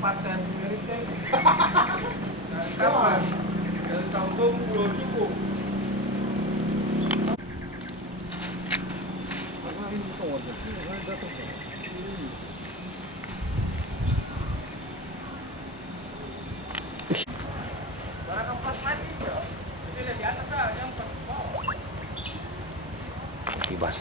paten Merite. Dari kapan? Dari tahun 2000. Barang empat lagi ya. Jadi di atas lah, yang empat bawah. Tibas.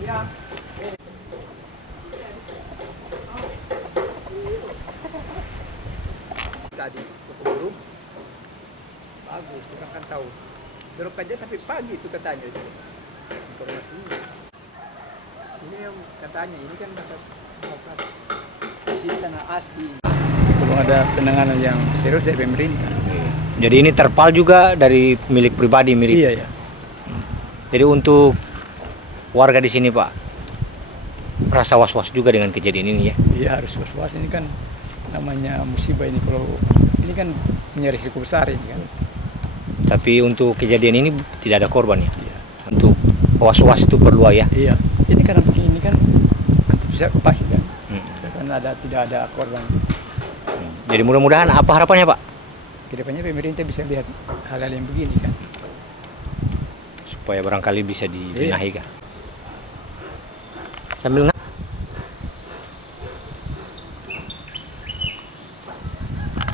Iya. Tadi ke burung bagus, orang kan tahu. Dorong aja sampai pagi itu katanya informasinya. Ini yang katanya, ini kan kata lokasi. Di sini tanah asli. Belum ada penanganan yang serius dari pemerintah. Jadi ini terpal juga dari milik pribadi mirip. Iya ya. Jadi untuk warga di sini Pak, rasa was-was juga dengan kejadian ini ya. Iya harus was-was, ini kan namanya musibah ini, kalau ini kan punya risiko besar ini kan. Tapi untuk kejadian ini tidak ada korban ya. Iya. Untuk was-was itu perlu ya. Iya. Ini karena begini ini kan bisa pasti kan. Hmm. Kan tidak ada korban. Jadi mudah-mudahan apa harapannya Pak? Kedepannya pemerintah bisa lihat hal-hal yang begini kan. Supaya barangkali bisa dibenahi kan. Sambil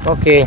Oke.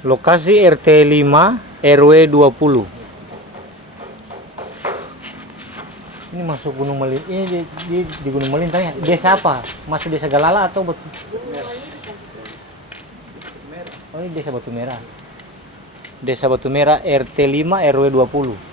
Lokasi RT 5 RW 20. Ini masuk Gunung Melin. Ini di Gunung Melintang ya. Desa apa? Masuk Desa Galala atau Batu? Oh, ini Desa Batu Merah. Desa Batu Merah RT 5 RW 20.